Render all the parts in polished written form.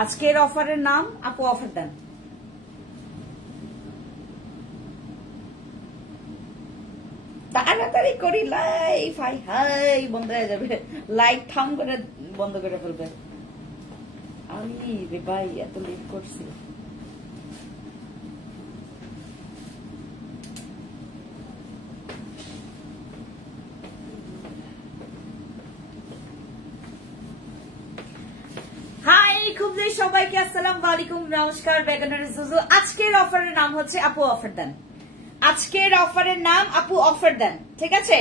আজকের অফারের নাম আপু অফার দেন। তাড়াতাড়ি করি লাইভ, হাই হাই বন্ধ হয়ে যাবে, লাইভ থাম করে বন্ধ করে ফেলবে। আমি রে ভাই এত লেট করছি। সবাইকে আসসালামু আলাইকুম, নমস্কার, বেগানার জুজু। আজকের অফারের নাম হচ্ছে আপু অফার দেন। আজকের অফারের নাম আপু অফার দেন, ঠিক আছে?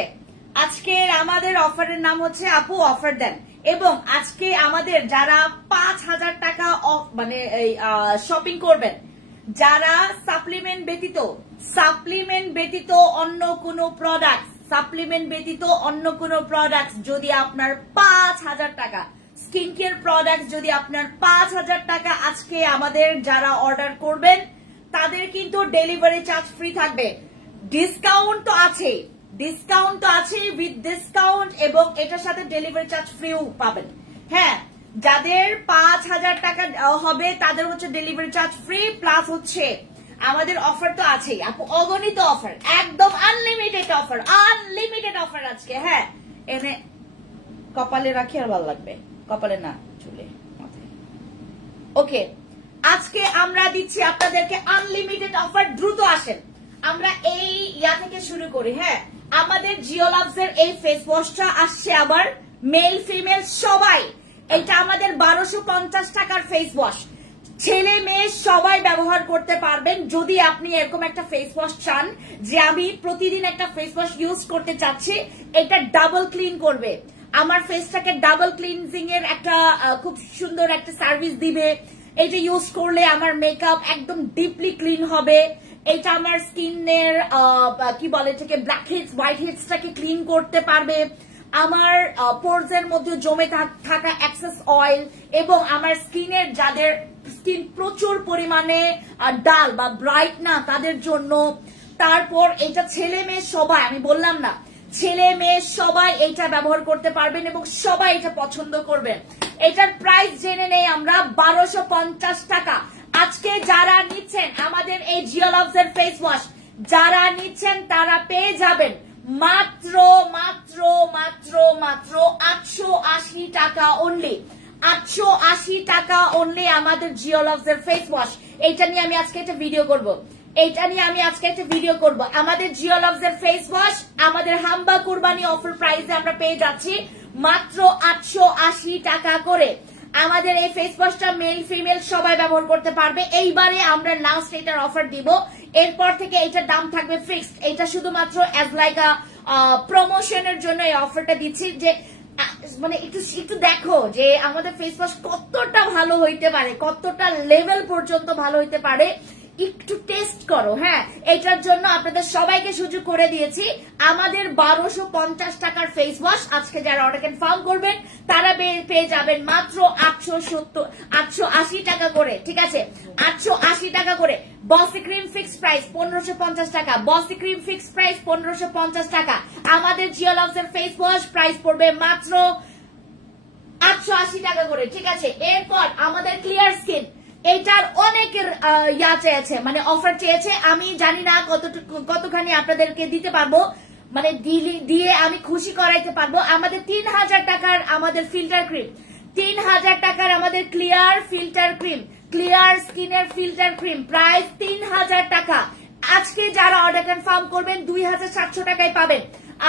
আজকের আমাদের অফারের নাম হচ্ছে আপু অফার দেন। এবং আজকে আমাদের যারা ৫,০০০ টাকা মানে শপিং করবেন, যারা সাপ্লিমেন্ট ব্যতীত অন্য কোনো প্রোডাক্ট যদি আপনার ৫,০০০ টাকা স্কিন কেয়ার প্রোডাক্ট যদি আপনার ৫,০০০ টাকা আজকে আমাদের যারা অর্ডার করবেন তাদের কিন্তু ডেলিভারি চার্জ ফ্রি থাকবে। ডিসকাউন্ট তো আছে উইথ ডিসকাউন্ট, এবং এটার সাথে ডেলিভারি চার্জ ফ্রিও পাবেন। হ্যাঁ, যাদের ৫,০০০ টাকা হবে তাদের হচ্ছে ডেলিভারি চার্জ ফ্রি, প্লাস হচ্ছে আমাদের অফার তো আছেই আপু, অগণিত অফার, একদম আনলিমিটেড অফার আজকে। হ্যাঁ, এনে কপালে রাখি আর ভালো লাগবে, কপালে না চুলে মাথায়। ওকে, আজকে আমরা দিচ্ছি আপনাদেরকে আনলিমিটেড অফার, দ্রুত আসেন। আমরা এই থেকে শুরু করি। হ্যাঁ, আমাদের জিওলাভস এর এই ফেস ওয়াশটা আসছে আবার মেল ফিমেল সবাই। এটা আমাদের ১২৫০ টাকার ফেস ওয়াশ, ছেলে মেয়ে সবাই ব্যবহার করতে পারবেন। যদি আপনি এরকম একটা ফেস ওয়াশ চান যে আমি প্রতিদিন একটা ফেস ওয়াশ ইউজ করতে চাচ্ছি, এটা ডাবল ক্লিন করবে, আমার ফেসটাকে ডাবল ক্লিনজিং এর একটা খুব সুন্দর একটা সার্ভিস দিবে। এটা ইউজ করলে আমার মেকআপ একদম ডিপলি ক্লিন হবে। এটা আমার স্কিনের কি বলে এটাকে ব্ল্যাক হেডস হোয়াইট হেডসটাকে ক্লিন করতে পারবে। আমার পোরস এর মধ্যে জমে থাকা এক্সেস অয়েল, এবং আমার স্কিনের যাদের স্কিন প্রচুর পরিমাণে ডাল বা ব্রাইট না তাদের জন্য। তারপর এটা ছেলে মেয়ে সবাই, আমি বললাম না, ছেলে মেয়ে সবাই এটা ব্যবহার করতে পারবেন এবং সবাই এটা পছন্দ করবেন। এটার প্রাইস জেনে নেই আমরা, ১২৫০ টাকা। আজকে যারা নিচ্ছেন আমাদের এই জিওলাভস এর ফেস ওয়াশ, যারা নিচ্ছেন তারা পেয়ে যাবেন মাত্র ৮৮০ টাকা অনলি। ৮৮০ টাকা অনলি আমাদের জিওলাভস এর ফেস ওয়াশ। এইটা নিয়ে আমি আজকে একটা ভিডিও করব। আমাদের জিওলাভস এর ফেস ওয়াশ আমাদের হাম্বা কুরবানি অফার প্রাইসে আমরা পেয়ে যাচ্ছি মাত্র ৮৮০ টাকা করে। আমাদের এই ফেস ওয়াশটা মেল ফিমেল সবাই ব্যবহার করতে পারবে। এইবারে আমরা লাস্ট এটার অফার দিব, এরপর থেকে এটার দাম থাকবে ফিক্সড। এটা শুধুমাত্র অ্যাজ লাইক প্রমোশনের জন্য এই অফারটা দিচ্ছি, যে মানে একটু দেখো যে আমাদের ফেস ওয়াশ কতটা ভালো হইতে পারে, কতটা লেভেল পর্যন্ত ভালো হইতে পারে, একটু টেস্ট করো। হ্যাঁ, এটার জন্য আপনাদের সবাইকে সুযোগ করে দিয়েছি। আমাদের ১২৫০ টাকার ফেস ওয়াশ আজকে যারা অর্ডার কনফার্ম করবেন তারা পেয়ে যাবেন মাত্র ৮৮০ টাকা করে। ঠিক আছে, ৮৮০ টাকা করে। বসি ক্রিম ফিক্সড প্রাইস ১৫৫০ টাকা, বসি ক্রিম ফিক্সড প্রাইস ১৫৫০ টাকা। আমাদের জিওলাভস এর ফেস ওয়াশ প্রাইস পড়বে মাত্র ৮৮০ টাকা করে। ঠিক আছে, এরপর আমাদের ক্লিয়ার স্কিন, এটার অনেকের চেয়েছে, মানে অফার চেয়েছে। আমি জানি না কতখানি আপনাদেরকে দিতে পারবো, মানে দিয়ে আমি খুশি করাইতে পারবো। আমাদের ৩,০০০ টাকার আমাদের ফিল্টার ক্রিম, ৩,০০০ টাকার আমাদের ক্লিয়ার ফিল্টার ক্রিম, ক্লিয়ার স্কিনের ফিল্টার ক্রিম প্রাইস ৩,০০০ টাকা। আজকে যারা অর্ডার কনফার্ম করবেন ২৭০০ টাকায় পাবেন।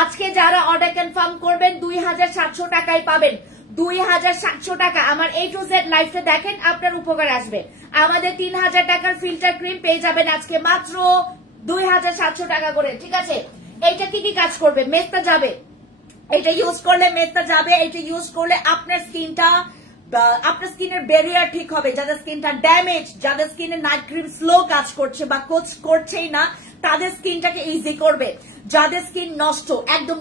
আজকে যারা অর্ডার কনফার্ম করবেন ২৭০০ টাকায় পাবেন। ২৭০০ টাকা। আমার A to Z লাইফটা দেখেন, আপনার উপকার আসবে। আমাদের ৩,০০০ টাকার ফিল্টার ক্রিম পেয়ে যাবেন আজকে মাত্র ২৭০০ টাকা করে। ঠিক আছে, এইটা কি কি কাজ করবে? মেস্তা যাবে, এটা ইউজ করলে মেস্তা যাবে। এটা ইউজ করলে আপনার স্কিনের ব্যারিয়ার ঠিক হবে। যাদের স্কিনটা ড্যামেজ, যাদের স্কিনে নাইট ক্রিম স্লো কাজ করছে বা করছেই না, তাদের স্কিনটাকে ইজি করবে। যাদের স্কিন নষ্ট, একদম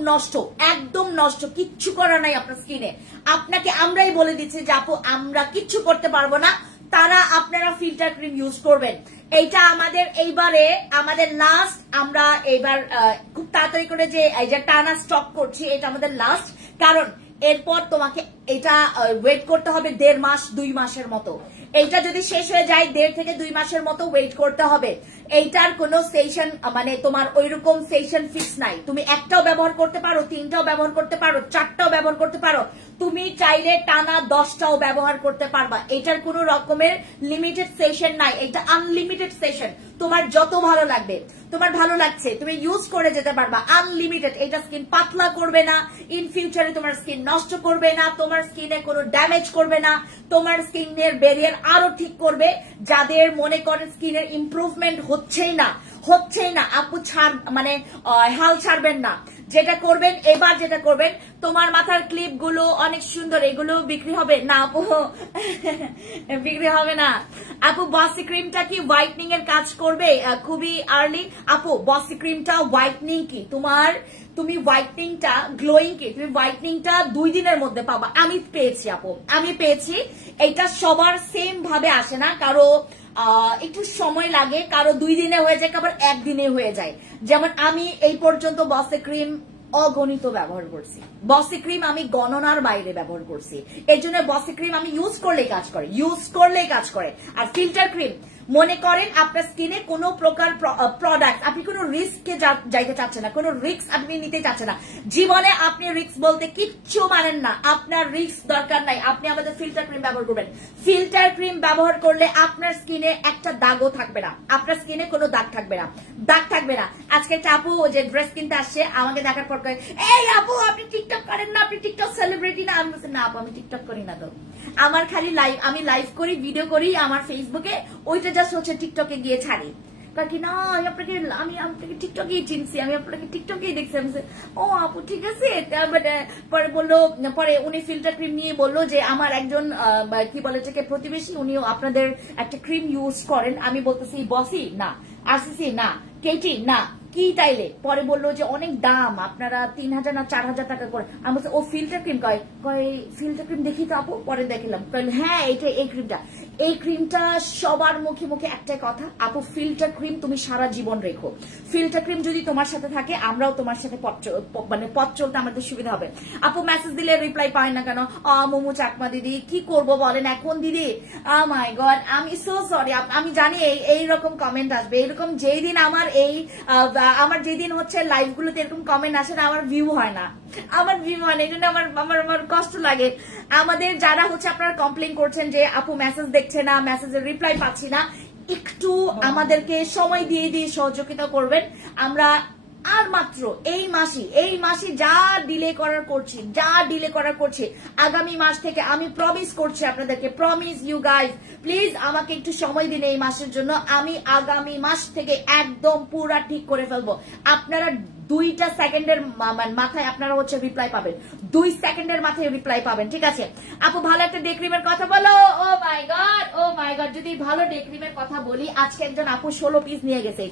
নষ্ট, কিচ্ছু করা নাই আপনার স্কিনে, আপনাকে আমরাই বলে দিচ্ছি যে আপু আমরা কিচ্ছু করতে পারবো না, তারা আপনারা ফিল্টার ক্রিম ইউজ করবেন। এইটা আমাদের এইবারে আমাদের লাস্ট, আমরা এইবার খুব তাড়াতাড়ি করে যে এই যে টানা স্টক করছি, এটা আমাদের লাস্ট। কারণ এরপর তোমাকে এটা ওয়েট করতে হবে ১.৫ মাস ২ মাসের মতো। এইটা যদি শেষ হয়ে যায় 1.5 থেকে 2 মাসের মতো ওয়েট করতে হবে। এইটার কোনো সেশন মানে তোমার ওইরকম সেশন ফিক্স নাই, তুমি একটাও ব্যবহার করতে পারো, 3টাও ব্যবহার করতে পারো, 4টাও ব্যবহার করতে পারো, তুমি চাইলে টানা 10টাও ব্যবহার করতে পারবা। এটার কোনো রকমের লিমিটেড সেশন নাই, এটা আনলিমিটেড সেশন। তোমার যত ভালো লাগবে, তোমার ভালো লাগছে তুমি ইউজ করে যেতে পারবা আনলিমিটেড। এটা স্কিন পাতলা করবে না, ইন ফিউচারে তোমার স্কিন নষ্ট করবে না, তোমার স্কিনে কোনো ড্যামেজ করবে না, তোমার স্কিনের ব্যারিয়ার আরো ঠিক করবে। যাদের মনে করেন স্কিনের ইমপ্রুভমেন্ট হচ্ছেই না আপু ছাড় মানে হাল ছাড়বেন না। যেটা করবেন এবার, যেটা করবেন, তোমার মাথার ক্লিপ গুলো অনেক সুন্দর, এগুলো বিক্রি হবে না আপু বিক্রি হবে না আপু। বসি ক্রিমটা কি হোয়াইটনিং এর কাজ করবে? খুবই আর্লি আপু। বসি ক্রিমটা হোয়াইটনিং কি তুমি হোয়াইটনিংটা গ্লোয়িং কি তুমি হোয়াইটনিংটা 2 দিনের মধ্যে পাবা। আমি পেয়েছি আপু, আমি পেয়েছি। এটা সবার সেম ভাবে আসে না, কারো একটু সময় লাগে, কারো 2 দিনে হয়ে যায়, আবার 1 দিনে হয়ে যায়। যেমন আমি এই পর্যন্ত বসি ক্রিম অগণিত ব্যবহার করছি, বসি ক্রিম আমি গণনার বাইরে ব্যবহার করছি। এই জন্য বসি ক্রিম আমি ইউজ করলেই কাজ করে। আর ফিল্টার ক্রিম মনে করেন আপনার স্কিনে কোনো প্রকার প্রোডাক্ট, আপনি কোনো রিস্কে যাইতে চাচ্ছেন না, কোনো রিস্ক আপনি নিতে চাচ্ছেন না, জীবনে আপনি রিস্ক বলতে কিচ্ছু মানেন না, আপনার রিস্ক দরকার নাই, আপনি আমাদের ফিল্টার ক্রিম ব্যবহার করবেন। ফিল্টার ক্রিম ব্যবহার করলে আপনার স্কিনে একটা দাগও থাকবে না, আপনার স্কিনে কোনো দাগ থাকবে না। আজকে একটা আপু যে ড্রেস কিনতে আসছে, আমাকে দেখার পর কয়, এই আপু আপনি টিকটক করেন না, আপনি টিকটক সেলিব্রিটি না? আমি বলছি না আপু, আমি টিকটক করি না। তো আমার খালি আমি লাইভ করি, ভিডিও করি আমার ফেসবুকে, ওইটা জাস্ট হচ্ছে টিকটকে গিয়ে ছাড়ি। কি না আমি আপনাকে টিকটকেই চিনছি, আমি আপনাকে টিকটকেই দেখছি। ও আপু ঠিক আছে। পরে বললো, পরে উনি ফিল্টার ক্রিম নিয়ে বললো যে আমার একজন কি বলে এটাকে প্রতিবেশী, উনিও আপনাদের একটা ক্রিম ইউজ করেন। আমি বলতেছি বসি না, আরসিসি না, কেটি না, কি তাইলে? পরে বললো যে অনেক দাম, আপনারা 3000 না 4000 টাকা করে। আমি বলছি ও ফিল্টার ক্রিম কয় ফিল্টার ক্রিম দেখি তো আপু। পরে দেখলাম, হ্যাঁ এটা এই ক্রিমটা সবার মুখে মুখে একটাই কথা, আপু ফিল্টার ক্রিম তুমি সারা জীবন রেখো। ফিল্টার ক্রিম যদি তোমার সাথে থাকে, আমরাও তোমার সাথে পথ চলতে আমাদের সুবিধা হবে। আপু মেসেজ দিলে রিপ্লাই পায় না কেন? মোমো চাকমা দিদি কি করব বলেন এখন দিদি? মাই গড, আমি সো সরি। আমি জানি এইরকম কমেন্ট আসবে, এইরকম যেই দিন আমার যেদিন হচ্ছে লাইভ গুলোতে এরকম কমেন্ট আসে না, আমার ভিউ হয় না, এই জন্য আমার কষ্ট লাগে। আমাদের যারা হচ্ছে আপনারা কমপ্লেন করছেন যে আপু মেসেজ দেখছে না, মেসেজের রিপ্লাই পাচ্ছি না, একটু আমাদেরকে সময় দিয়ে সহযোগিতা করবেন। আমরা আর মাত্র এই মাসে যা ডিলে করার করছি, আগামী মাস থেকে আমি প্রমিস করছি আপনাদেরকে, প্রমিস ইউ গাইজ, প্লিজ আমাকে একটু সময় দিন এই মাসের জন্য। আমি আগামী মাস থেকে একদম পুরা ঠিক করে ফেলবো। আপনারা 2 সেকেন্ডের মাথায় আপনারা হচ্ছে রিপ্লাই পাবেন, 2 সেকেন্ডের মাথায় রিপ্লাই পাবেন, ঠিক আছে? আপু ভালো একটা ডে ক্রিমের কথা বলো। ও মাই গড, যদি ভালো ডে ক্রিমের কথা বলি, আজকে একজন আপু 16 পিস নিয়ে গেছে।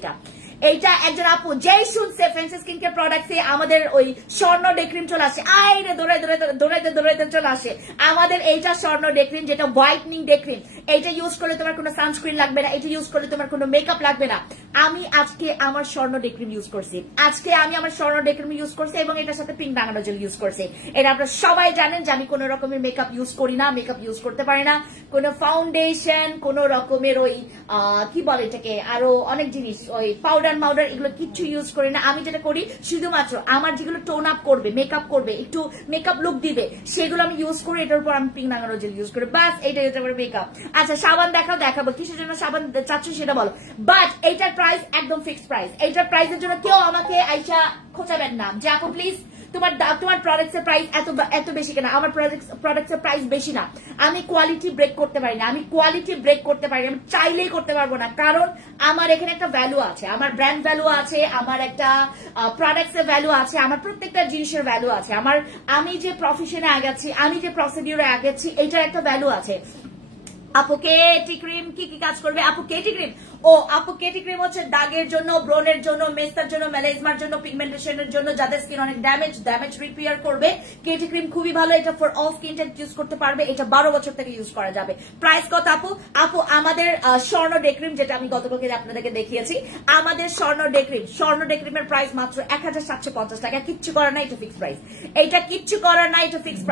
এইটা একজন আপু যেই শুনছে ফ্যান্সি স্কিন কেয়ার প্রোডাক্টে আমাদের ওই স্বর্ণ ডে ক্রিম চলে আসে, আইরে দৌড়াইতে চলে আসে আমাদের এইটা স্বর্ণ ডে ক্রিম, যেটা হোয়াইটনিং ডে ক্রিম। এইটা ইউজ করলে তোমার কোনো সানস্ক্রিন লাগবে না, এটা ইউজ করলে তোমার কোনো মেকআপ লাগবে না। আমি আজকে আমার স্বর্ণ ডে ক্রিম ইউজ করছি, এবং এটার সাথে পিঙ্ক রাঙানো জেল ইউজ করছি। এটা আপনারা সবাই জানেন যে আমি কোন রকমের মেকআপ ইউজ করি না, মেকআপ ইউজ করতে পারি না, কোন ফাউন্ডেশন, কোন রকমের ওই কি বলে এটাকে আরো অনেক জিনিস, ওই পাউডার এগুলো কিচ্ছু ইউজ করি না। আমি যেটা করি শুধুমাত্র আমার যেগুলো টোন আপ করবে, মেকআপ করবে, একটু মেকআপ লুক দিবে, সেগুলো আমি ইউজ করি। এটার উপর আমি পিঙ্ক রাঙানো জেল ইউজ করি, বাস এইটাই হতে পারে মেকআপ। আচ্ছা সাবান দেখাবো, কিসের জন্য সাবান চাচ্ছ সেটা বলো। বাট এইটার প্রাইস একদম ফিক্সড প্রাইস। এইটার প্রাইসের জন্য কেউ আমাকে আইসা খোঁচাবেন না যে আপু প্লিজ তোমার প্রোডাক্টস এর প্রাইস এত বেশি কেন। আমার প্রোডাক্টস এর প্রাইস বেশি না, আমি কোয়ালিটি ব্রেক করতে পারি না, আমি চাইলেই করতে পারবো না, কারণ আমার এখানে একটা ভ্যালু আছে, আমার ব্র্যান্ড ভ্যালু আছে, আমার একটা প্রোডাক্টস এর ভ্যালু আছে, আমার প্রত্যেকটা জিনিসের ভ্যালু আছে, আমি যে প্রফেশনে আগাচ্ছি, আমি যে প্রসিডিউরে আগাচ্ছি, এইটার একটা ভ্যালু আছে। আপু কেটি ক্রিম কি কাজ করবে? আপু কেটি ক্রিম ও আপু কেটি ক্রিম হচ্ছে দাগের জন্য, ব্রনের জন্য, মেস্তার জন্য, মেলাইজমার জন্য, পিগমেন্টেশনের জন্য, যাদের স্কিন অনেক ড্যামেজ রিপেয়ার করবে। কেটি ক্রিম খুবই ভালো, এটা for all skin type use করতে পারবে, এটা 12 বছর থেকে ইউজ করা যাবে। প্রাইস কত আপু? আপু আমাদের স্বর্ণ ডে ক্রিম, যেটা আমি গতকালকে আপনাদেরকে দেখিয়েছি, আমাদের স্বর্ণ ডে ক্রিমের প্রাইস মাত্র 1750 টাকা। কিচ্ছু করার নাই, এটা ফিক্স প্রাইস। এটা কিচ্ছু করার নাই, এটা ফিক্স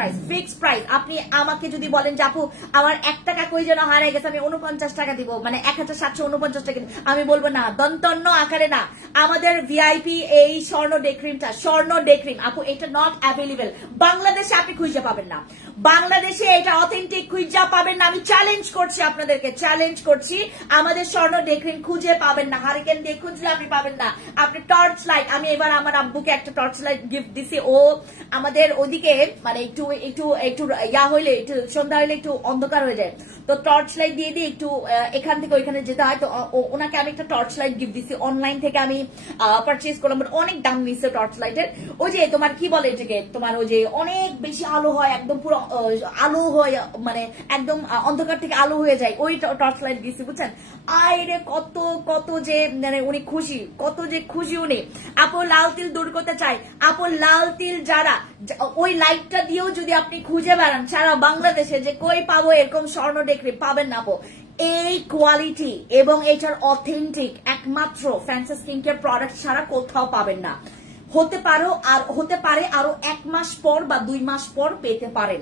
প্রাইস। আপনি আমাকে যদি বলেন যে আপু আমার 1 টাকা কই যেন হারিয়ে গেছে, আমি 49 টাকা দিব, মানে 1749 টাকা, আমি বলবো না, দন্তন্য আকারে না। আমাদের ভিআইপি এই স্বর্ণ ডে ক্রিম আপু, এটা নট অ্যাভেলেবল বাংলাদেশে, আপনি খুঁজে পাবেন না। বাংলাদেশে এটা অথেন্টিক খুঁজে পাবেন না। আমি চ্যালেঞ্জ করছি আপনাদেরকে, আমাদের স্বর্ণ ডে ক্রিম খুঁজে পাবেন না। হারিকেন দিয়ে খুঁজলে আপনি পাবেন না। আপনি টর্চ লাইট, আমি এবার আমার আব্বুকে একটা টর্চ লাইট গিফট দিছি। ও আমাদের ওদিকে মানে একটু ইয়া হইলে, একটু সন্ধ্যা হইলে একটু অন্ধকার হয়ে যায়, তো টর্চ লাইট দিয়ে একটু এখান থেকে ওইখানে যেতে হয়। তো ওনাকে আমি একটা টর্চ লাইট গিফট দিছি, অনলাইন থেকে আমি পারচেজ করলাম, অনেক দাম নিচ্ছে টর্চ লাইটের। ওই যে তোমার কি বলে এটাকে, তোমার ওই যে অনেক বেশি আলো হয়, একদম পুরো আলো হয়, মানে একদম অন্ধকার থেকে আলো হয়ে যায়, ওই টর্চ লাইট দিছি, বুঝছেন? আরে কত যে মানে উনি খুশি, কত যে খুশি উনি। আপু লাল তিল দূর করতে চাই, আপু লাল তিল যারা ওই লাইটটা দিয়েও যদি আপনি খুঁজে বেড়ান সারা বাংলাদেশে যে কই পাবো এরকম স্বর্ণ ডে ক্রিম, পাবেন না আপু। এই কোয়ালিটি এবং এটার অথেন্টিক একমাত্র ফ্যান্সি স্কিন কেয়ার প্রোডাক্ট ছাড়া কোথাও পাবেন না। হতে পারে আরো 1 মাস পর বা 2 মাস পর পেতে পারেন।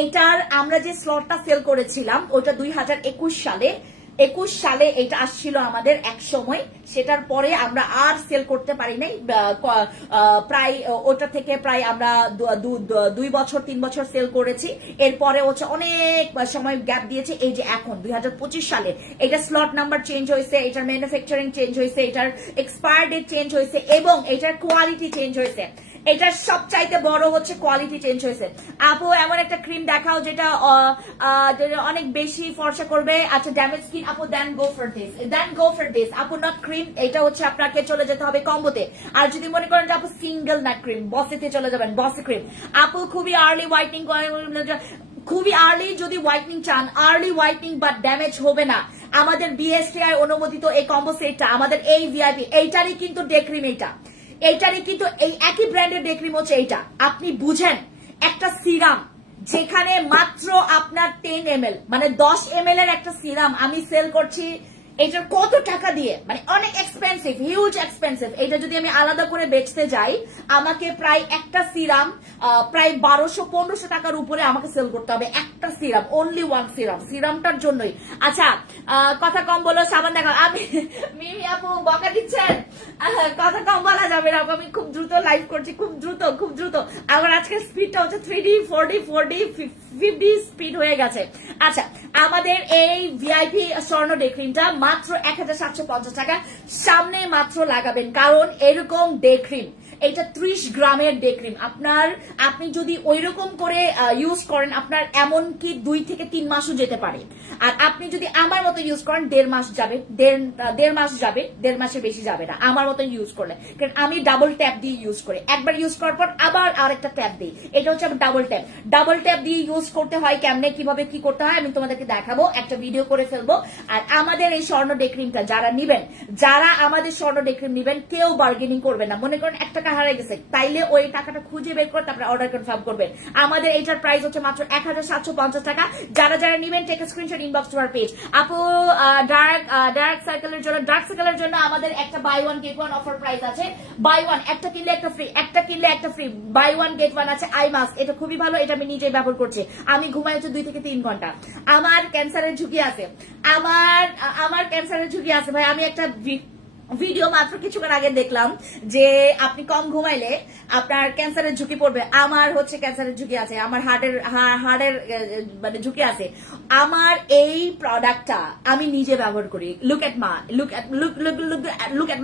এইটার আমরা যে স্লটটা সেল করেছিলাম ওটা 2021 সালে এটা আসছিল আমাদের এক সময়, সেটার পরে আমরা আর সেল করতে পারি নাই। প্রায় ওটা থেকে প্রায় আমরা 2 বছর 3 বছর সেল করেছি। এরপরে হচ্ছে অনেক সময় গ্যাপ দিয়েছে। এই যে এখন 2025 সালে এটা স্লট নাম্বার চেঞ্জ হয়েছে, এটার ম্যানুফ্যাকচারিং চেঞ্জ হয়েছে, এটার এক্সপায়ার ডেট চেঞ্জ হয়েছে এবং এটার কোয়ালিটি চেঞ্জ হয়েছে। এটার সবচাইতে বড় হচ্ছে কোয়ালিটি চেঞ্জ হয়েছে। আপু এমন একটা ক্রিম দেখাও যেটা অনেক বেশি ফর্সা করবে। আচ্ছা ড্যামেজ স্কিন, আপু দেন গো ফর দিস আপু, নট ক্রিম। এটা হচ্ছে আপনাকে চলে যেতে হবে কম্বোতে। আর যদি মনে করেন যে আপু সিঙ্গেল না ক্রিম, বসেতে চলে যাবেন, বসে ক্রিম। আপু খুবই আর্লি হোয়াইটনিং, খুবই আর্লি যদি হোয়াইটনিং চান, আর্লি হোয়াইটনিং বাট ড্যামেজ হবে না, আমাদের বিএসটিআই অনুমোদিত এই কম্বো সেটটা, আমাদের এই ভিআইপি, এইটারই কিন্তু ডে ক্রিম, এইটারই কিন্তু এই একই ব্র্যান্ডের ডে ক্রিম হচ্ছে এইটা। আপনি বুঝেন একটা সিরাম যেখানে মাত্র আপনার 10 ml মানে 10 ml এর একটা সিরাম আমি সেল করছি এটার কত টাকা দিয়ে, মানে অনেক এক্সপেন্সিভ, হিউজ এক্সপেন্সিভ। এটা যদি আমি আলাদা করে বেচতে যাই আমাকে প্রায় একটা সিরাম প্রায় 1200-1500 টাকার উপরে আমাকে সেল করতে হবে, একটা সিরাম, অনলি ওয়ান সিরামটার জন্যই। আচ্ছা কথা কম বলো, সাবান দেখা। আমি মিমি আপু বকা দিচ্ছেন, কথা কম বলা যাবে না, আমি খুব দ্রুত লাইভ করছি, খুব দ্রুত। আমার আজকের স্পিডটা হচ্ছে 3D 4D 50 স্পিড হয়ে গেছে। আচ্ছা আমাদের এই ভিআইপি স্বর্ণ ডে ক্রিমটা মাত্র 1750 টাকা। সামনে মাত্র লাগাবেন, কারণ এরকম ডে ক্রিম, এটা 30 গ্রামের ডে ক্রিম, আপনি যদি ওইরকম করে ইউজ করেন আপনার এমনকি 2 থেকে 3 মাসও যেতে পারে। আর আপনি যদি আমার মতো ইউজ করেন 1.5 মাস যাবে, 1.5 মাসের বেশি যাবে না আমার মতো ইউজ করলে, কারণ আমি ডাবল ট্যাপ দিয়ে ইউজ করি। একবার ইউজ করার পর আবার আরেকটা ট্যাপ দিই, এটা হচ্ছে ডাবল ট্যাপ দিয়ে ইউজ করতে হয়। কেমনে কিভাবে কি করতে হয় আমি তোমাদেরকে দেখাবো, একটা ভিডিও করে ফেলবো। আর আমাদের এই স্বর্ণ ডে ক্রিমটা যারা আমাদের স্বর্ণ ডে ক্রিম নিবেন, কেউ বার্গেনিং করবে না। মনে করেন 1 টাকা হারিয়ে গেছে, তাইলে ওই টাকাটা খুঁজে বের করে তারপরে অর্ডার কনফার্ম করবেন। আমাদের এটার প্রাইস হচ্ছে মাত্র 1750 টাকা। যারা নিবেন take screenshot inbox to our page. আপু ডার্ক সার্কেলের জন্য আমাদের একটা buy one get one offer price আছে। বাই ওয়ান, একটা কিনলে একটা free, buy one get one আছে। আই মাস্ক, এটা খুবই ভালো, এটা আমি নিজেই ব্যবহার করছি। আমি ঘুমাই হচ্ছে 2 থেকে 3 ঘন্টা। আমার ক্যান্সারের ঝুঁকি আছে, আমার ক্যান্সারের ঝুঁকি আছে ভাই। আমি একটা ভিডিও মাত্র কিছুক্ষণ আগে দেখলাম যে আপনি কম ঘুমাইলে আপনার ক্যান্সারের ঝুঁকি পড়বে। আমার হচ্ছে ক্যান্সারের ঝুঁকি আছে, আমার হার্টের মানে ঝুঁকি আছে। আমার এই প্রোডাক্টটা আমি নিজে ব্যবহার করি। লুক এট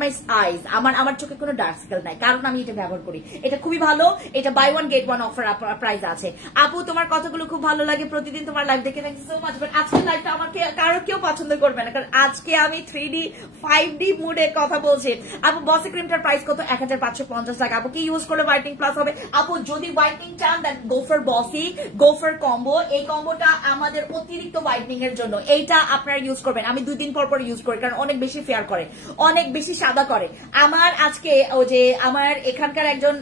মাই আইজ, আমার চোখে কোনো ডার্ক সার্কেল নাই, কারণ আমি এটা ব্যবহার করি। এটা খুবই ভালো, এটা buy one get one offer price আছে। আপু তোমার কথাগুলো খুব ভালো লাগে, প্রতিদিন তোমার লাইভ দেখে, thank you so much. But আজকের লাইভটা আমাকে কেউ পছন্দ করবে না, কারণ আজকে আমি 3D 5D মুডে কথা বলছে। আপু বসি ক্রিমটার প্রাইস কত? 1550 টাকা। আপু কি ইউজ করলে হোয়াইটনিং প্লাস হবে? আপু যদি হোয়াইটনিং চান দেন গো ফর বসি, গো ফর কম্বো। এই কম্বোটা আমাদের অতিরিক্ত হোয়াইটনিং এর জন্য, এইটা আপনারা ইউজ করবেন। আমি 2 দিন পর ইউজ করি, কারণ অনেক বেশি ফেয়ার করে, অনেক বেশি সাদা করে। আমার আজকে ওই যে আমার এখানকার একজন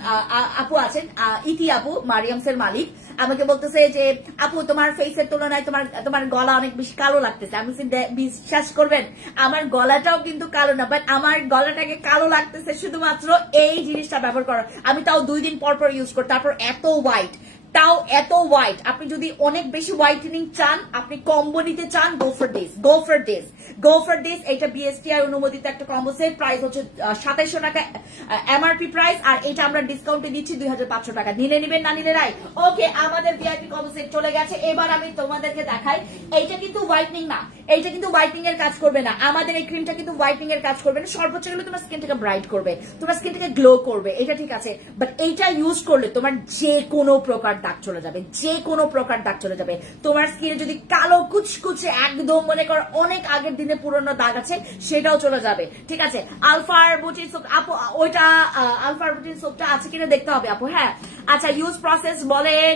আপু আছেন, ইতি আপু, মারিয়ামসের মালিক, আমাকে বলতেছে যে আপু তোমার ফেসের তুলনায় তোমার গলা অনেক বেশি কালো লাগতেছে। আমি বিশ্বাস করবেন আমার গলাটাও কিন্তু কালো না, বাট আমার গলাটাকে কালো লাগতেছে শুধুমাত্র এই জিনিসটা ব্যবহার করা। আমি তাও 2 দিন পর ইউজ করি, তারপর এত হোয়াইট, তাও এত হোয়াইট। আপনি যদি অনেক বেশি হোয়াইটেনিং চান, আপনি কম্বো নিতে চান, গো for this, go for this, go for this. এটা বিএসটিআই অনুমোদিত একটা কম্বো সেট, প্রাইস হচ্ছে 2700 টাকা এমআরপি প্রাইস, আর এটা আমরা ডিসকাউন্টে দিচ্ছি 2500 টাকা। নিলে নিবেন, না নিলে নাই। ওকে, আমাদের ভিআইপি কম্বো সেট চলে গেছে। এবার আমি তোমাদেরকে দেখাই, এইটা কিন্তু হোয়াইটনিং না, এইটা কিন্তু হোয়াইটনিং এর কাজ করবে না। আমাদের এই ক্রিমটা কিন্তু হোয়াইটনিং এর কাজ করবে না, সর্বোচ্চ গেলে তোমার স্কিনটাকে ব্রাইট করবে, তোমার স্কিনটাকে গ্লো করবে, এটা ঠিক আছে। বাট এইটা ইউজ করলে তোমার যে কোনো প্রকার দাগ চলে যাবে, যে কোনো প্রকার দাগ চলে যাবে। তোমার স্কিনে যদি কালো কুচকুচে একদম মনে করো অনেক আগের দিনে পুরনো দাগ আছে, সেটাও চলে যাবে, ঠিক আছে। আলফা আরবুটিন সোপ, আপু ওইটা আলফা আরবুটিন সোপটা আছে কিনা দেখতে হবে আপু। হ্যাঁ, আচ্ছা ইউজ প্রসেস বলেন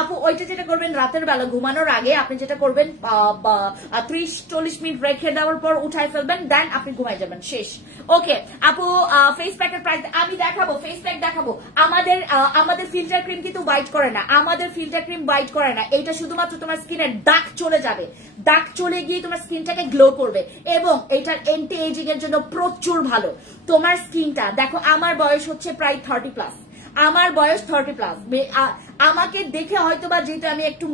আপু, ওইটা যেটা করবেন রাতের বেলা ঘুমানোর আগে, আপনি যেটা করবেন 30-40 মিনিট রেখে দেওয়ার পর উঠাই ফেলবেন, দেন আপনি ঘুমাই যাবেন, শেষ। ওকে আপু, ফেস প্যাকের প্রাইস আমি দেখাবো, ফেস প্যাক দেখাবো। আমাদের ফিল্টার ক্রিম কিন্তু হোয়াইট করে না, আমাদের ফিল্টার ক্রিম হোয়াইট করে না। এটা শুধুমাত্র তোমার স্কিনের দাগ চলে যাবে, দাগ চলে গিয়ে তোমার স্কিনটাকে গ্লো করবে, এবং এটার এন্টি এজিং এর জন্য প্রচুর ভালো। তোমার স্কিনটা দেখো, আমার বয়স হচ্ছে প্রায় 30+, আমার বয়স 30+। আমাকে দেখে হয়তো বা যেহেতু আমি একটু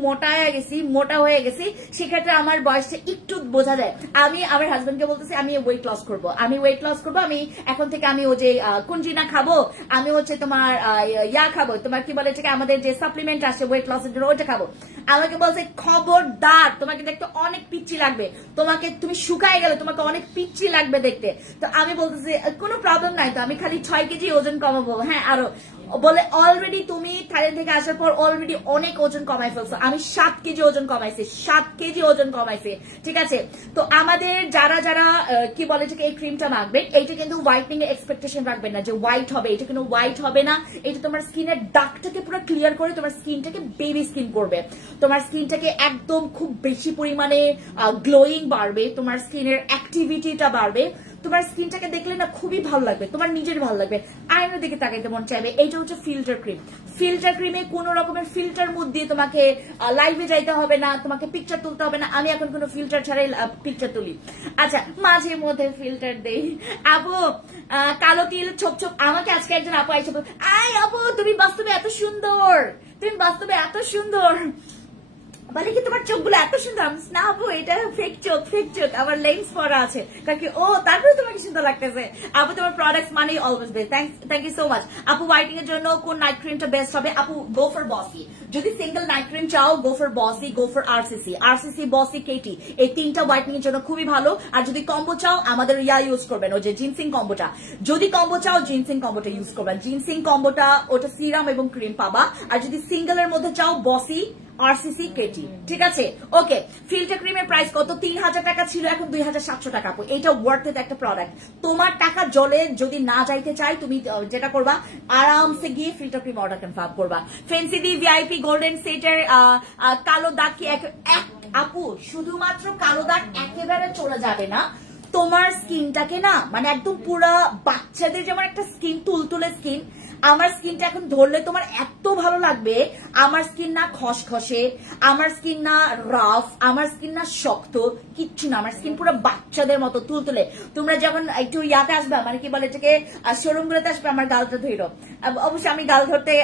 মোটা হয়ে গেছি, সেক্ষেত্রে আমার বয়সটা একটু বোঝা যায়। আমি আমার হাজবেন্ডকে বলতেছি আমি ওয়েট লস করবো, আমি এখন থেকে আমি ওই যে কুঞ্জিনা খাবো, আমি হচ্ছে তোমার খাবো, তোমার কি বলে এটাকে, আমাদের যে সাপ্লিমেন্ট আসে ওয়েট লসের জন্য, ওইটা খাবো। আমাকে বলছে খবরদার, তোমাকে দেখতে অনেক পিচ্ছি লাগবে, তুমি শুকায় গেলে তোমাকে অনেক পিচ্ছি লাগবে দেখতে। তো আমি বলতেছি কোনো প্রবলেম নাই, তো আমি খালি 6 কেজি ওজন কমাবো। হ্যাঁ, আরো বলে অলরেডি তুমি থাইল্যান্ড থেকে আসার পর অলরেডি অনেক ওজন কমাই ফেলছো। আমি 7 কেজি ওজন কমাইছি, 7 কেজি ওজন কমাইছি, ঠিক আছে। তো আমাদের যারা কি বলে এটাকে, এই ক্রিমটা মাখবেন, এইটা কিন্তু হোয়াইটনিং এর এক্সপেকটেশন রাখবেন না যে হোয়াইট হবে, এটা কিন্তু হোয়াইট হবে না। এটা তোমার স্কিনের দাগটাকে পুরো ক্লিয়ার করে তোমার স্কিনটাকে বেবি স্কিন করবে, তোমার স্কিনটাকে একদম খুব বেশি পরিমাণে গ্লোয়িং বাড়বে, তোমার স্কিনের অ্যাক্টিভিটিটা বাড়বে, তোমার স্কিনটাকে দেখলে না খুবই ভালো লাগবে, তোমার নিজের ভালো লাগবে, আয়নার দিকে তাকাইতে মন চাইবে। এইটা হচ্ছে ফিল্টার ক্রিম। ফিল্টার ক্রিমে কোন রকমের ফিল্টার মুড দিয়ে তোমাকে লাইভে যাইতে হবে না, তোমাকে পিকচার তুলতে হবে না। আমি এখন কোনো ফিল্টার ছাড়াই পিকচার তুলি। আচ্ছা, মাঝে মধ্যে ফিল্টার দেই। আপু কালো তিল ছোপ ছোপ, আমাকে আজকে একজন আপু আইসা, আপু তুমি বাস্তবে এত সুন্দর, বলে কি তোমার চোখগুলো এত সুন্দর। না আপু, এটা ফেক চোখ, আমার লেন্স পরা আছে, কাকি ও তারপরে তোমাকে সুন্দর লাগতেছে। আপু তোমার প্রোডাক্টস মানে always best, thank you so much. আপু হোয়াইটিং এর জন্য কোন নাইট ক্রিমটা বেস্ট হবে? আপু গো ফর বসি। যদি সিঙ্গেল নাইট ক্রিম চাও, গো ফর বসি, গো ফর আরসিসি, বসি, কেটি, এই 3টা হোয়াইটিং এর জন্য খুবই ভালো। আর যদি কম্বো চাও, আমাদের ইউজ করবেন, ওই যে জিনসিং কম্বোটা। যদি কম্বো চাও, জিনসিং কম্বোটা ইউজ করবেন। জিনসিং কম্বোটা ওটা সিরাম এবং ক্রিম পাবা। আর যদি সিঙ্গেলের মধ্যে চাও, বসি, আরসিসি, কেটি, ঠিক আছে। ওকে, ফিল্টার ক্রিমের প্রাইস কত? 3000 টাকা ছিল, এখন 2700 টাকা। এটা ওয়ার্থ ইট একটা প্রোডাক্ট। তোমার টাকা জলে যদি না যাইতে চাই, তুমি যেটা করবা, আরামসে গিয়ে ফিল্টার ক্রিম অর্ডার কনফার্ম করবা। ফেন্সি ডি ভিআইপি গোল্ডেন সেটের কালো দাগ কি আপু শুধুমাত্র কালো দাগ একেবারে চলে যাবে না, তোমার স্কিনটাকে না মানে একদম পুরো বাচ্চাদের যেমন একটা স্কিন, তুলতুলে স্কিন, আমার স্কিনটা এখন ধরলে তোমার এত ভালো লাগবে। আমার স্কিন না খসখসে, আমার স্কিন না রাফ, আমার স্কিন না শক্ত, কিচ্ছু না, আমার স্কিন পুরো বাচ্চাদের মতো তুলতুলে। তোমরা যখন একটু ইয়াতে আসবে, মানে কি বলে এটাকে, শোরুম গুলোতে আসবে, আমার গালটা ধরো, অবশ্যই আমি গাল ধরতে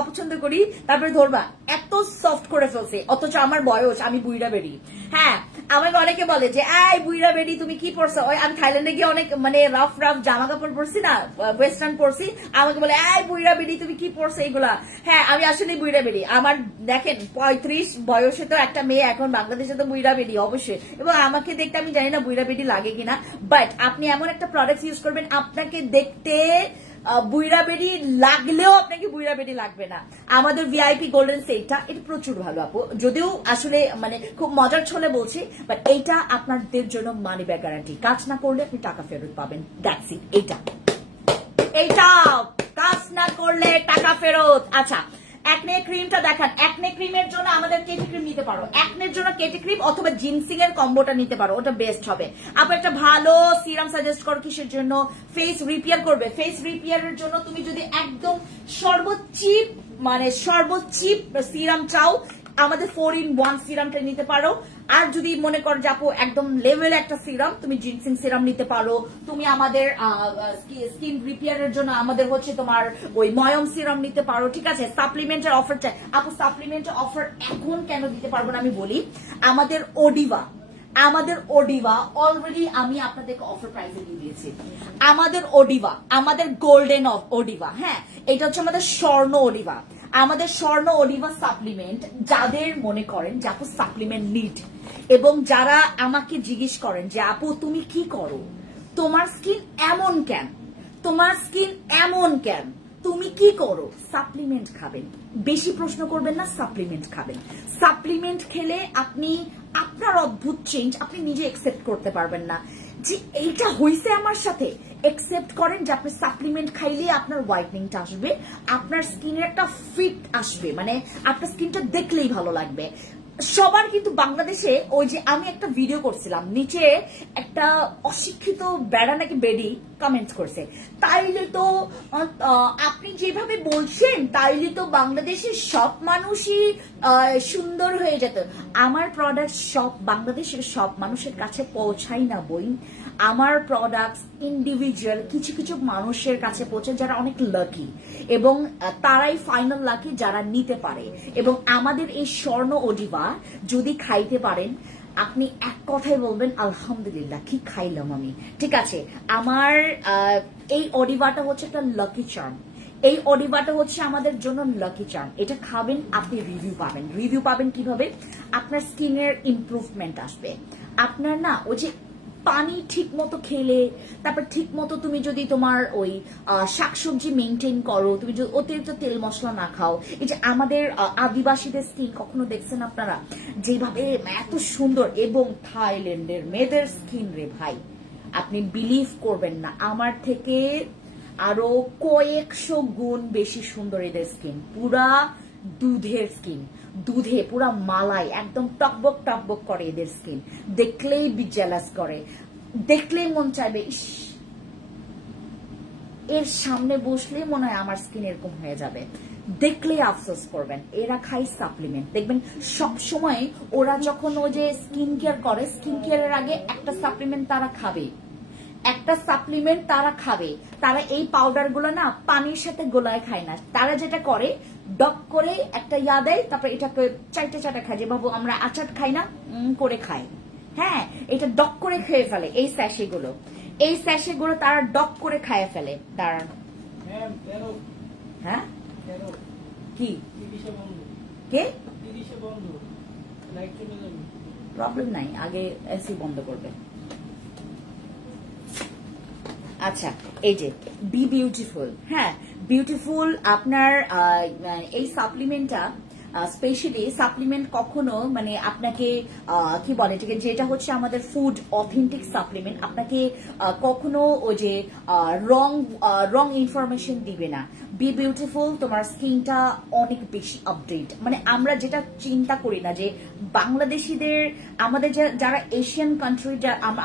অপছন্দ করি, তারপরে ধরবা, এত সফট করে ফেলছে, অথচ আমার বয়স, আমি বুইড়া বেরি। হ্যাঁ, আমাকে অনেকে বলে যে বুইড়া বেরি তুমি কি পরছো, আমি থাইল্যান্ডে গিয়ে অনেক মানে রাফ জামা কাপড় পরছি না, ওয়েস্টার্ন পরছি, আমাকে বলে বুইড়া বেরি তুমি কি পরছো এইগুলা। হ্যাঁ, আমি আসলে বুইড়া বেরি। আমার দেখেন 35 বয়সে তো একটা মেয়ে এখন বাংলাদেশে তো বুইড়া বেরি অবশ্যই, এবং আমাকে দেখতে আমি জানি না বুইড়া বেরি লাগে কিনা, বাট আপনি এমন একটা প্রোডাক্ট ইউজ করবেন, আপনাকে দেখতে বুইরা বেডি লাগলেও আপনাকে বুইরা বেডি লাগবে না। আমাদের ভিআইপি গোল্ডেন সেটটা এটা প্রচুর ভালো আপু, যদিও আসলে মানে খুব মজার ছলে বলছি, বাট এইটা আপনাদের জন্য মানি ব্যাক গ্যারান্টি। কাজ না করলে আপনি টাকা ফেরত পাবেন, দ্যাটস ইট। এইটা কাজ না করলে টাকা ফেরত। আচ্ছা, একনে ক্রিমটা দেখান। একনে ক্রিমের জন্য আমাদের কেটি ক্রিম নিতে পারো, একনের জন্য কেটি ক্রিম অথবা জিনসিং এর কম্বোটা নিতে পারো, ওটা বেস্ট হবে। আপনি একটা ভালো সিরাম সাজেস্ট করো কিসের জন্য? ফেস রিপেয়ার করবে। ফেস রিপেয়ারের জন্য তুমি যদি একদম সর্বোচ্চিপ মানে সর্বোচ্চিপ সিরাম চাও, আমাদের 4-in-1 সিরামটা নিতে পারো। আর যদি মনে করো যে আপু একদম লেভেল একটা সিরাম, তুমি জিনসিং সিরাম নিতে পারো। তুমি আমাদের স্কিন রিপেয়ারের জন্য আমাদের হচ্ছে তোমার ওই ময়ম সিরাম নিতে পারো, ঠিক আছে? সাপ্লিমেন্টের অফার চাই আপু, সাপ্লিমেন্টের অফার এখন কেন দিতে পারবো না আমি বলি। আমাদের ওডিভা অলরেডি আমি আপনাদেরকে অফার প্রাইসে দিয়ে দিয়েছি। আমাদের ওডিভা, আমাদের গোল্ডেন ওডিভা, হ্যাঁ এটা হচ্ছে আমাদের স্বর্ণ ওডিভা। আমাদের স্বর্ণ ওডিভা সাপ্লিমেন্ট যাদের মনে করেন যে আপু সাপ্লিমেন্ট নিড, এবং যারা আমাকে জিজ্ঞেস করেন যে আপু তুমি কি করো, তোমার স্কিন এমন কেন, তোমার স্কিন এমন কেন, তুমি কি করো, সাপ্লিমেন্ট খাবেন। বেশি প্রশ্ন করবেন না, সাপ্লিমেন্ট খাবেন। সাপ্লিমেন্ট খেলে আপনি আপনার অদ্ভুত চেঞ্জ আপনি নিজে একসেপ্ট করতে পারবেন না যে এইটা হয়েছে আমার সাথে। একসেপ্ট করেন যে আপনি সাপ্লিমেন্ট খাইলে আপনার হোয়াইটনিংটা আসবে, আপনার স্কিনের একটা ফিট আসবে, মানে আপনার স্কিনটা দেখলেই ভালো লাগবে। সবার কিন্তু বাংলাদেশে ওই যে আমি একটা ভিডিও করছিলাম, নিচে একটা অশিক্ষিত বেড়া নাকি বেডি কমেন্ট করছে, তাইলে তো আপনি যেভাবে বলছেন তাইলে তো বাংলাদেশের সব মানুষই সুন্দর হয়ে যেত। আমার প্রোডাক্ট সব বাংলাদেশের সব মানুষের কাছে পৌঁছাই না বই। আমার প্রোডাক্ট ইন্ডিভিজুয়াল কিছু কিছু মানুষের কাছে পৌঁছে যারা অনেক লাকি, এবং তারাই ফাইনাল লাকি যারা নিতে পারে। এবং আমাদের এই স্বর্ণ ওডিভা যদি খাইতে পারেন, আপনি এক কথাই বলবেন আলহামদুলিল্লাহ কি খাইলাম আমি, ঠিক আছে? আমার এই ওডিভাটা হচ্ছে একটা লাকি চার্ম। এই ওডিভাটা হচ্ছে আমাদের জন্য লাকি চার্ম। এটা খাবেন, আপনি রিভিউ পাবেন। রিভিউ পাবেন কিভাবে? আপনার স্কিনের ইমপ্রুভমেন্ট আসবে। আপনার না ওই যে পানি ঠিক মতো খেলে, তারপর ঠিক মতো তুমি যদি তোমার ওই শাকসবজি মেনটেন করো, তুমি যদি অতিরিক্ত তেল মশলা না খাও, এই যে আমাদের আদিবাসীদের স্কিন কখনো দেখছেন আপনারা যেভাবে এত সুন্দর, এবং থাইল্যান্ডের মেয়েদের স্কিন রে ভাই আপনি বিলিভ করবেন না, আমার থেকে আরো কয়েকশো গুণ বেশি সুন্দর এদের স্কিন। পুরা দুধের স্কিন, দুধে পুরা মালাই, একদম টকবক টকবক করে এদের স্কিন। দেখলেই জেলাস করে, দেখলেই মন চাইবে ইস এর সামনে বসলে মনে হয় আমার স্কিন এরকম হয়ে যাবে, দেখলেই আফসোস করবেন। এরা খাই সাপ্লিমেন্ট, দেখবেন সব সময় ওরা যখন ওই যে স্কিন কেয়ার করে, স্কিন কেয়ারের আগে একটা সাপ্লিমেন্ট তারা খাবে, একটা সাপ্লিমেন্ট তারা খাবে। তারা এই পাউডার গুলো না পানির সাথে গোলায় খায় না, তারা যেটা করে ডক করে একটা ইয়া দেয়, তারপর এটাকে চারটে চারটে খায়, যেভাবে আমরা আচার খাই না করে খাই, হ্যাঁ এটা ডক করে খেয়ে ফেলে। এই স্যাশে গুলো তারা ডক করে খায় ফেলে। তারা হ্যাঁ কি কে প্রবলেম নাই, আগে এসি বন্ধ করবে। আচ্ছা, এই যে বি বিউটিফুল, হ্যাঁ বিউটিফুল আপনার এই সাপ্লিমেন্টটা স্পেশালি সাপ্লিমেন্ট কখনো মানে আপনাকে কি বলে যেটা হচ্ছে আমাদের ফুড অথেন্টিক সাপ্লিমেন্ট, আপনাকে কখনো ওই যে রং ইনফরমেশন দিবে না। বি বিউটিফুল তোমার স্কিনটা অনেক বেশি আপডেট, মানে আমরা যেটা চিন্তা করি না যে বাংলাদেশিদের, আমাদের যারা এশিয়ান কান্ট্রি,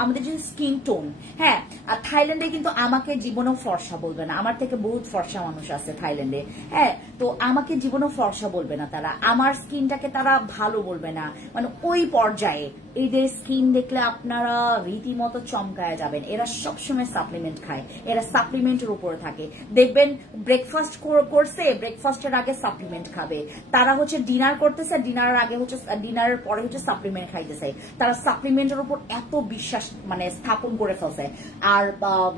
আমাদের যে স্কিন টোন, হ্যাঁ থাইল্যান্ডে কিন্তু আমাকে জীবনেও ফর্সা বলবে না, আমার থেকে বহুত ফর্সা মানুষ আছে থাইল্যান্ডে, হ্যাঁ তো আমাকে জীবনেও ফর্সা বলবে না তারা, আমার স্কিনটাকে তারা ভালো বলবে না, মানে ওই পর্যায়ে। এদের স্কিন দেখলে আপনারা রীতিমতো চমকায় যাবেন। এরা সবসময় সাপ্লিমেন্ট খায়, এরা সাপ্লিমেন্টের উপরে থাকে। দেখবেন ব্রেকফাস্ট করছে, ব্রেকফাস্টের আগে সাপ্লিমেন্ট খাবে, তারা হচ্ছে ডিনার করতেছে, ডিনারের আগে হচ্ছে, ডিনারের পরে হচ্ছে সাপ্লিমেন্ট খাইতেছে। তারা সাপ্লিমেন্টের উপর এত বিশ্বাস মানে স্থাপন করে ফেলছে। আর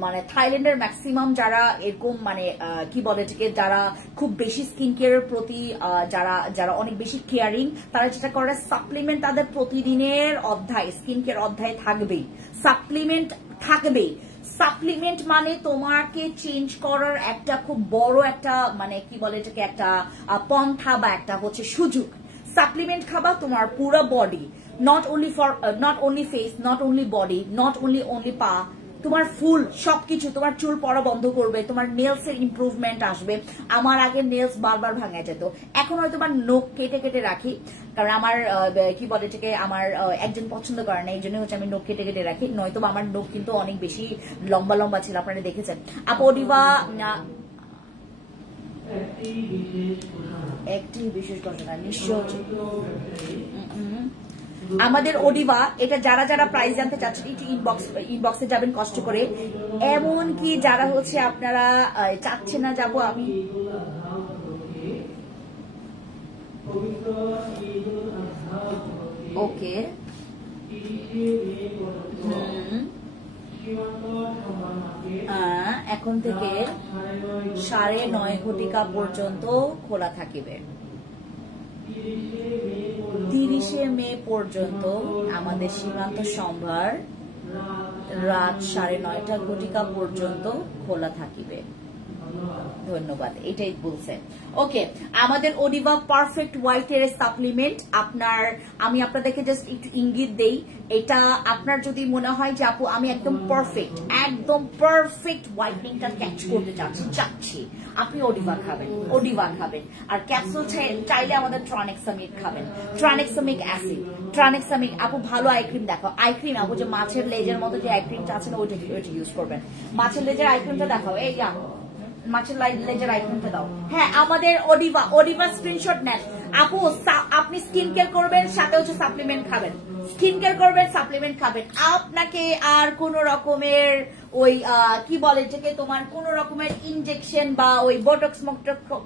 মানে থাইল্যান্ডের ম্যাক্সিমাম যারা এরকম মানে কি বলে এটাকে, যারা খুব বেশি স্কিন কেয়ারের প্রতি যারা অনেক বেশি কেয়ারিং, তারা যেটা করে সাপ্লিমেন্ট তাদের প্রতিদিনের অধ্যায়, স্কিন কেয়ার অধ্যায় থাকবেই, সাপ্লিমেন্ট থাকবেই। সাপ্লিমেন্ট মানে তোমাকে চেঞ্জ করার একটা খুব বড় একটা মানে কি বলে এটাকে একটা পন্থা বা একটা হচ্ছে সুযোগ। সাপ্লিমেন্ট খাবা তোমার পুরো body, not only face, not only body, not only পা, তোমার ফুল সবকিছু, তোমার চুল পড়া বন্ধ করবে, তোমার নেলস এর ইমপ্রুভমেন্ট আসবে। আমার আগে নেলস বারবার ভাঙা যেত, এখন হয়তো আমার নখ কেটে কেটে রাখি, কারণ আমার কি বলে এটাকে আমার একজন পছন্দ করে না, এই জন্য হচ্ছে আমি নখ কেটে কেটে রাখি, নয়তো আমার নখ কিন্তু অনেক বেশি লম্বা লম্বা ছিল, আপনারা দেখেছেন। ওডিভা একটি বিশেষ ঘটনা নিশ্চয় আমাদের ওডিভা, এটা যারা যারা প্রাইস জানতে চাচ্ছেন একটু ইনবক্সে যাবেন কষ্ট করে। এমন কি যারা হচ্ছে আপনারা চাচ্ছে না যাবো আমি, ওকে এখন থেকে 9:30 ঘটিকা পর্যন্ত খোলা থাকিবে। 30 মে পর্যন্ত আমাদের সীমান্ত সম্ভার রাত 9:30 ঘটিকা পর্যন্ত খোলা থাকিবে। ধন্যবাদ, এটাই বলছেন। ওকে, আমাদের ওডিভা পারফেক্ট হোয়াইট এর সাপ্লিমেন্ট আপনার, আমি আপনাদেরকে জাস্ট একটু ইঙ্গিত দেই, এটা আপনার যদি মনে হয় যে আপু আমি একদম পারফেক্ট হোয়াইটনিংটা ক্যাচ করতে চাচ্ছি, আপনি ওডিভা খাবেন। আর ক্যাপসুল চাইলে আমাদের ট্রানেক্সামিক খাবেন, ট্রানেক্সামিক অ্যাসিড, ট্রানেক্সামিক। আপু ভালো আই ক্রিম দেখাও, আই ক্রিম আপু যে মাছের লেজের মতো যে আই ক্রিমটা আছে না ওইটা ইউজ করবেন। মাছের লেজের আই ক্রিমটা দেখাও, এই মাছের লেজের আই ক্রিমটা দাও। হ্যাঁ, আমাদের ওডিভা স্ক্রিনশট নেন আপু। আপনি স্কিন কেয়ার করবেন, সাথে হচ্ছে সাপ্লিমেন্ট খাবেন, স্কিন কেয়ার করবেন, সাপ্লিমেন্ট খাবেন। আপনাকে আর কোন রকমের ওই কি বলে যেকে তোমার কোন রকমের ইনজেকশন বা ওই বোটক্স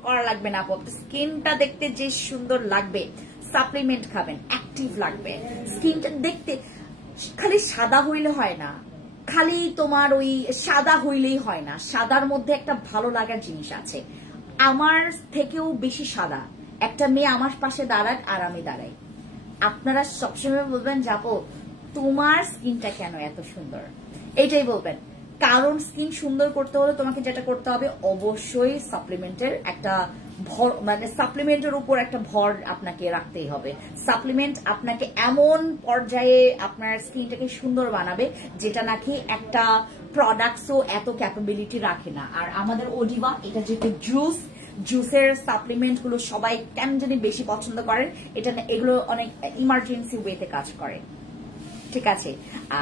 করা লাগবে না আপু। স্কিনটা দেখতে যে সুন্দর লাগবে, সাপ্লিমেন্ট খাবেন, অ্যাক্টিভ লাগবে। স্কিনটা দেখতে খালি সাদা হইলে হয় না, খালি তোমার ওই সাদা হইলেই হয় না, সাদার মধ্যে একটা ভালো লাগার জিনিস আছে। আমার থেকেও বেশি সাদা একটা মেয়ে আমার পাশে দাঁড়াক আর আমি দাঁড়াই, আপনারা সবসময় বলবেন যাবো তোমার স্কিনটা কেন এত সুন্দর, এইটাই বলবেন। কারণ স্কিন সুন্দর করতে হলে তোমাকে যেটা করতে হবে অবশ্যই সাপ্লিমেন্টের একটা ভর, মানে সাপ্লিমেন্টের উপর একটা ভর আপনাকে রাখতেই হবে। সাপ্লিমেন্ট আপনাকে এমন পর্যায়ে আপনার স্কিনটাকে সুন্দর বানাবে যেটা নাকি একটা প্রোডাক্টসও এত ক্যাপাবিলিটি রাখে না। আর আমাদের ওডিভা এটা যেহেতু জুসের সাপ্লিমেন্ট গুলো সবাই কেন জানি বেশি পছন্দ করেন, এগুলো অনেক ইমার্জেন্সি ওয়েতে কাজ করে, ঠিক আছে।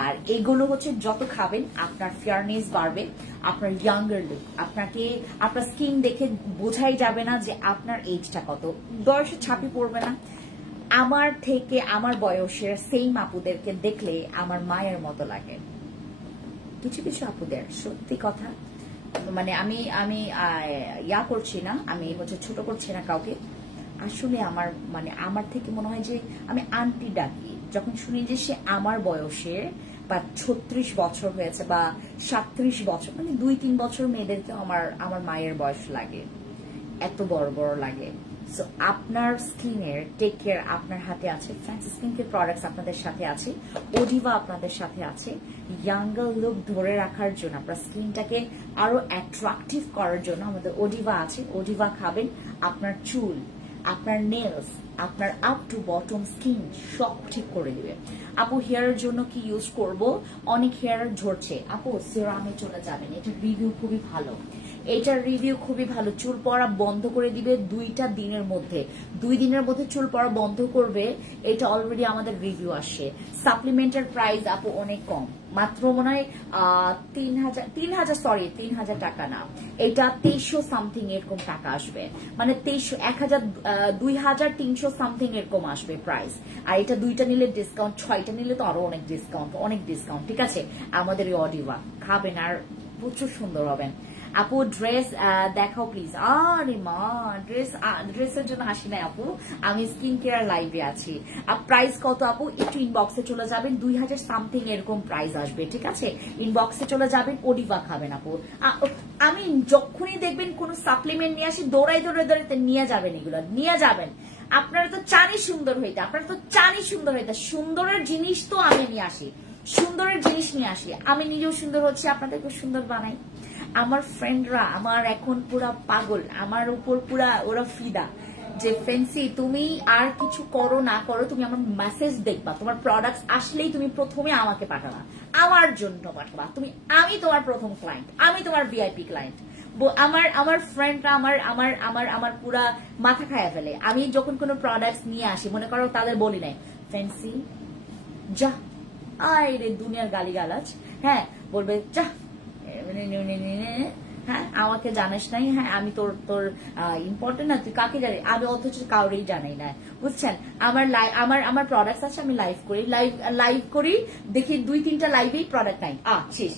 আর এগুলো হচ্ছে যত খাবেন আপনার ফেয়ারনেস বাড়বে, আপনার ইয়াঙ্গার লুক, আপনার স্কিন দেখে বোঝাই যাবে না যে আপনার এজটা কত, বয়সে ছাপি পড়বে না। আমার থেকে আমার বয়সের সেম আপুদেরকে দেখলে আমার মায়ের মতো লাগে, কিছু কিছু আপুদের, সত্যি কথা। মানে আমি ইয়া করছি না, আমি হচ্ছে ছোট করছি না কাউকে, আসলে আমার থেকে মনে হয় যে আমি আন্টি ডাকি যখন শুনি যে সে আমার বয়সের বা 36 বছর হয়েছে বা 37 বছর, মানে 2-3 বছর মেয়েদেরকে আমার মায়ের বয়স লাগে, এত বড় বড় লাগে। সো আপনার স্কিনের টেক কেয়ার আপনার হাতে আছে, ফ্যান্সি স্কিন কেয়ার প্রোডাক্টস আপনাদের সাথে আছে, ওডিভা আপনাদের সাথে আছে। ইয়াঙ্গার লুক ধরে রাখার জন্য, আপনার স্কিনটাকে আরো অ্যাট্রাকটিভ করার জন্য আমাদের ওডিভা আছে। ওডিভা খাবেন, আপনার চুল, আপনার নেলস, আপনার আপ টু বটম স্কিন সব ঠিক করে দিবে। আপু হেয়ারের জন্য কি ইউজ করব, অনেক হেয়ার ঝরছে আপু সিরামে চলে যাবেন, এটার রিভিউ খুবই ভালো, চুল পড়া বন্ধ করে দিবে 2 দিনের মধ্যে, 2 দিনের মধ্যে চুল পড়া বন্ধ করবে। এটা অলরেডি আমাদের রিভিউ আসে। সাপ্লিমেন্টের প্রাইস আপু অনেক কম, মাত্র মনে হয় 3,000 টাকা না, এটা 2300 সামথিং এরকম টাকা আসবে, মানে 2,300 সামথিং এরকম আসবে প্রাইস। আর এটা 2টা নিলে ডিসকাউন্ট, 6টা নিলে তো আরো অনেক ডিসকাউন্ট, ঠিক আছে। আমাদের এই ওডিভা খাবেন আর প্রচুর সুন্দর হবেন। আপু ড্রেস দেখাও প্লিজ। আরে মা, ড্রেসের জন্য হাসি নাই আপু, আমি স্কিন কেয়ার লাইভে আছি। প্রাইস কত আপু, একটু ইনবক্সে চলে যাবেন, 2,000 সামথিং এরকম প্রাইস আসবে, ঠিক আছে। ইনবক্সে চলে যাবেন, ওডিভা খাবেন আপু। আমি যখনই দেখবেন কোন সাপ্লিমেন্ট নিয়ে আসি দৌড়াই নিয়ে যাবেন, এগুলো নিয়ে যাবেন। আপনারা তো চানই সুন্দর হইতে, সুন্দরের জিনিস তো আমি নিয়ে আসি, সুন্দরের জিনিস নিয়ে আসি, আমি নিজেও সুন্দর হচ্ছি, আপনাদেরকেও সুন্দর বানাই। আমার ফ্রেন্ডরা আমার এখন পুরা পাগল, আমার উপর পুরা ওরা ফিদা যে ফ্যান্সি তুমি আর কিছু করো না করো, তুমি আমার মেসেজ দেখবা, তোমার প্রোডাক্টস আসলেই তুমি প্রথমে আমাকে পাঠাবা, আমার জন্য পাঠাবা তুমি, আমি তোমার প্রথম ক্লায়েন্ট, আমি তোমার ভিআইপি ক্লায়েন্ট। আমার ফ্রেন্ডরা আমার আমার আমার আমার পুরা মাথা খায়া ফেলে আমি যখন কোনো প্রোডাক্টস নিয়ে আসি, মনে করো তাদের বলি নাই ফ্যান্সি যা আয় রে দুনিয়ার গালিগালাজ, হ্যাঁ বলবে যা, হ্যাঁ আমাকে জানিস নাই, হ্যাঁ আমি তোর তোর ইম্পর্টেন্ট না, তুই কাকে জানি, আমি অথচ কাউরেই জানাই না, বুঝছেন। আমার আমার প্রোডাক্টস আছে, আমি লাইভ করি দেখি 2-3টা লাইভেই প্রোডাক্ট নাই, শেষ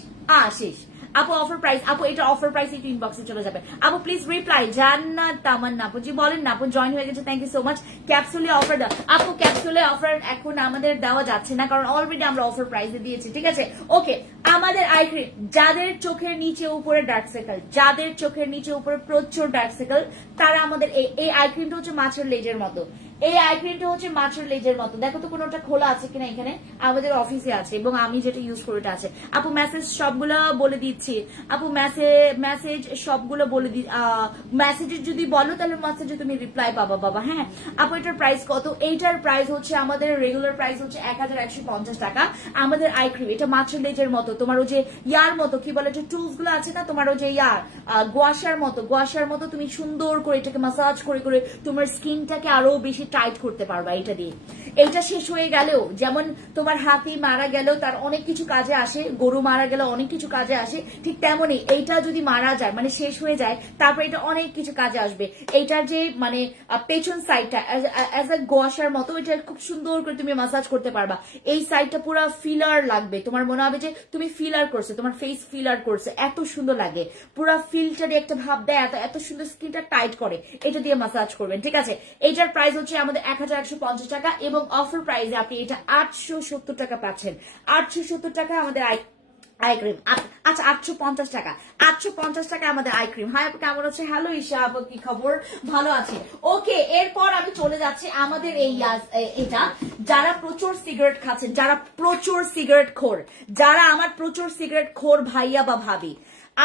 শেষ। আপু অফার প্রাইস, আপু এটা অফার প্রাইস, একটু ইনবক্সে চলে যাবে। আপু প্লিজ রিপ্লাই। জান্নাত তামান্না আপু জি বলেন না, আপু জয়েন হয়ে গেছে, থ্যাংক ইউ সো মাচ। ক্যাপসুলে অফার দাও আপু, ক্যাপসুলে অফার এখন আমাদের দেওয়া যাচ্ছে না, কারণ অলরেডি আমরা অফার প্রাইসে দিয়েছি, ঠিক আছে। ওকে, আমাদের আই ক্রিম, যাদের চোখের নিচে উপরে ডার্ক সার্কেল, যাদের চোখের নিচে উপরে প্রচুর ডার্ক সার্কেল, তারা আমাদের এই আই ক্রিমটা হচ্ছে মাছের লেজের মতো, এই আই ক্রিমটা হচ্ছে মাছের লেজের মতো। দেখো তো কোনোটা খোলা আছে কিনা, এখানে আমাদের অফিসে আছে এবং আমি যেটা ইউজ করি ওটা আছে। আপু মেসেজ সবগুলো বলে দিচ্ছি, আপু মেসেজ সবগুলো বলে দি, মেসেজে যদি বলো তাহলে মেসেজে তুমি রিপ্লাই পাবা বাবা, হ্যাঁ। আপু এটার প্রাইস কত? এইটার প্রাইস হচ্ছে আমাদের রেগুলার প্রাইস হচ্ছে 1150 টাকা। আমাদের আই ক্রিম এটা মাছের লেজের মতো, তোমার ওই যে ইয়ার মতো, কি বলে যে টুলস গুলো আছে না, তোমার ওই যে ইয়ার গোয়াশার মতো তুমি সুন্দর করে এটাকে মাসাজ করে করে তোমার স্কিনটাকে আরো বেশি টাইট করতে পারবা এটা দিয়ে। এইটা শেষ হয়ে গেলেও, যেমন তোমার হাতি মারা গেলেও তার অনেক কিছু কাজে আসে, গরু মারা গেলেও অনেক কিছু কাজে আসে, ঠিক তেমনি এইটা যদি মারা যায় মানে শেষ হয়ে যায়, তারপর এটা অনেক কিছু কাজে আসবে। এইটার যে মানে পেছন সাইডটা অ্যাজ এ গোয়াশার মতো, এটা খুব সুন্দর করে তুমি মাসাজ করতে পারবা। এই সাইডটা পুরো ফিলার লাগবে, তোমার মনে হবে যে তুমি ফিলার করছো, তোমার ফেস ফিলার করছে, এত সুন্দর লাগে, পুরো ফিল্টারে একটা ভাব দেয়, এত সুন্দর স্কিনটা টাইট করে, এটা দিয়ে মাসাজ করবেন, ঠিক আছে। এইটার প্রাইস হচ্ছে আমাদের 1150 টাকা এবং অফার প্রাইসে আপনি এটা 870 টাকা পাচ্ছেন। 870 টাকা আমাদের আই ক্রিম, আচ্ছা 850 টাকা, 850 টাকা আমাদের আই ক্রিম। হাই আপু কেমন আছে? হ্যালো ঈশা আপু, কি খবর? ভালো আছি। ওকে, এরপর আমি চলে যাচ্ছি আমাদের এই এটা, যারা প্রচুর সিগারেট খাচ্ছেন, যারা প্রচুর সিগারেট খোর, যারা আমার প্রচুর সিগারেট খোর ভাইয়া বা ভাবি,